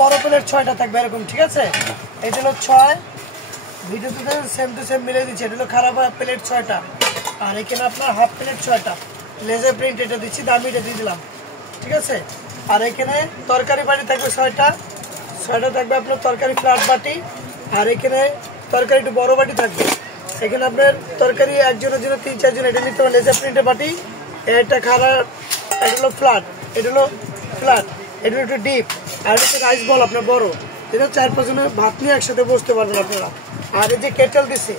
বড় প্লেট 6টা থাকবে এরকম, ঠিক আছে? এটা হলো 6, ভিডিওতে সেম টু সেম মিলে দিচ্ছি। এটা হলো খারাপ প্লেট 6টা, আর এখানে আপনার হাফ প্লেট 6টা, লেজার প্রিন্ট এটা দিচ্ছি, দামিটা দিয়ে দিলাম, ঠিক আছে? আর এখানে তরকারি বাটি থাকবে 6টা থাকবে আপনার তরকারি ফ্ল্যাট বাটি, আর এখানে তরকারি একটু বড় বাটি থাকবে। এখানে আপনার তরকারি একজনের জন্য 3-4 জন এটা নিতে পারেন। লেজার প্রিন্টের বাটি, এটা খারাপ, এটা হলো ফ্ল্যাট, এটা হলো ফ্ল্যাট, এটা একটু ডিপ, আর এটা রাইস বল আপনার বড়, এটা 4-5 জনের ভাত নিয়ে একসাথে বসতে পারবেন আপনারা। আর এই যে কেটেল দিচ্ছি,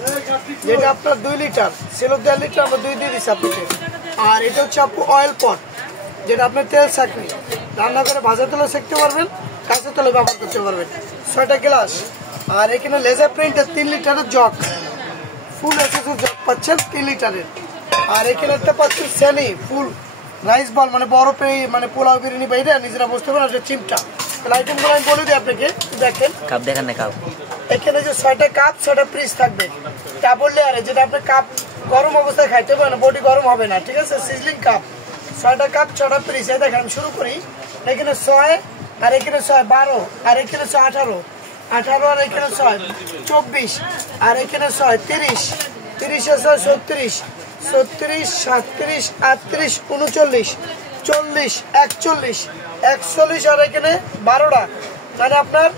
যেটা আপনার 2 লিটার, ছিল 1.5 লিটার, আমরা 2 দিয়ে দিচ্ছি আপনাকে। আর এটা হচ্ছে আপু অয়েল পট, যেটা আপনার তেল চাকরি, রান্না করে ভাজা তেলও সেঁকতে পারবেন, কাঁচা তেলও ব্যবহার করতে পারবেন। 6টা গ্লাস, আর এখানে লেজার প্রিন্টের 3 লিটারের জগ, ফুল এসেছে জগ পাচ্ছেন 3 লিটারের। আর এখানে একটা পাচ্ছেন সেনি ফুল রাইস বল, মানে বড় মানে পোলাও বিরিয়ানি বাইরে নিজেরা বসতে পারেন। আর চিমটা, তাহলে আইটেমগুলো আমি বলে দিই আপনাকে, দেখেন কাপ দেখেন না কাপ। এখানে যে 6টা কাপ, 6টা পিস থাকবে ডাবল লেয়ারে, যেটা আপনার কাপ গরম অবস্থায় খাইতে পারেন, বডি গরম হবে না, ঠিক আছে? সিজলিং কাপ, 6টা কাপ, 6টা পিস। এই দেখেন আমি শুরু করি, এখানে 6, আর এখানে 6 12, আর এখানে 6 18, আর এখানে 6 24, আর এখানে 6 30, 30 6 36, 36 37 38 39 40 41 41, আর এখানে 12টা, মানে আপনার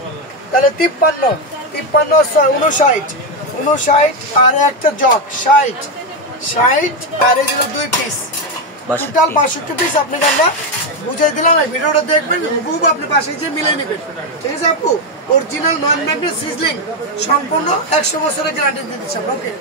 তাহলে 53, 53 6 59, আর একটা জগ 60, আর এই জন্য 2 পিস, টোটাল 62 পিস। আপনাকে আমরা বুঝাই দিলাম, এই ভিডিওটা দেখবেন, খুব আপনি পাশে যে মিলে নেবেন, ঠিক আছে আপু? অরিজিনাল নন ম্যাগনেট সিজলিং, সম্পূর্ণ 100 বছরের গ্যারান্টি দিয়ে দিচ্ছি। ওকে।